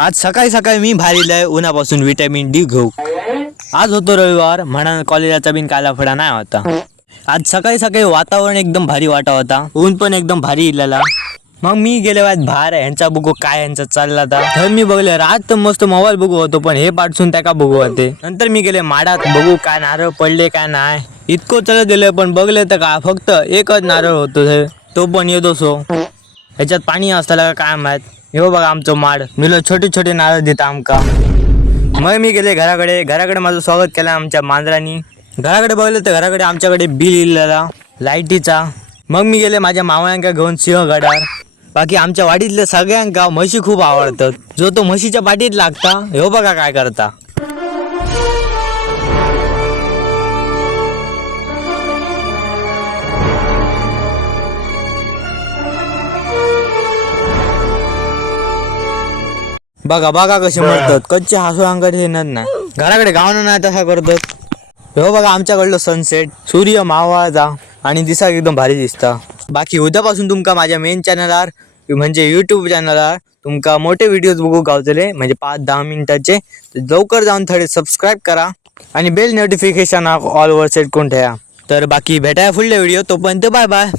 आज सकाळी सकाळी मी भारीलंय उन्हापासून विटॅमिन डी घेऊ. आज होतो रविवार म्हणा कॉलेजाचा बिन काला फडा नाही होता. आज सकाळी सकाळी वातावरण एकदम भारी वाटा होता. ऊन पण एकदम भारी इलेला. मग मी गेले वाद भार ह्यांचा बघू काय ह्यांचा चालला होता तर मी बघले रात तर मस्त मोबाईल बघू होतो पण हे पाठसून त्या का बघू होते. नंतर मी गेले माडात बघू काय नारळ पडले काय नाही. इतकं चलत गेले पण बघले तर का फक्त एकच नारळ होतो तो पण येतो सो ह्याच्यात पाणी असताना का काय माहीत. हे बघा आमचं माड. मिलो छोटे छोटे नारळ देता आमका. मग मी गेले घराकडे. घराकडे माझं स्वागत केलं आमच्या मांजरांनी. घराकडे बघलं तर घराकडे आमच्याकडे बिल इलेला लाईटीचा. मग मी गेले माझ्या मावळ्यांका घेऊन सिंहगडावर. बाकी आमच्या वाडीतल्या सगळ्यांका म्हशी खूप आवडतात. जो तो म्हशीच्या पाठीत लागता हो बघा काय करता. बघा बघा कसे म्हणतात कच्चे हसू अंगात येणार नाही घराकडे गावणं नाही तसा करतात. हो बघा आमच्याकडलं सनसेट सूर्य मावळाचा आणि दिसा एकदम भारी दिसता. बाकी उद्यापासून तुमका माझ्या मेन चॅनलार म्हणजे युट्यूब चॅनलार तुमका मोठे व्हिडिओज बघू गावतले. म्हणजे पाच दहा मिनिटाचे. लवकर जाऊन थोडे सबस्क्राईब करा आणि बेल नोटिफिकेशन ऑल वर सेट करून ठेवा. तर बाकी भेटाया पुढल्या व्हिडिओ तोपर्यंत बाय बाय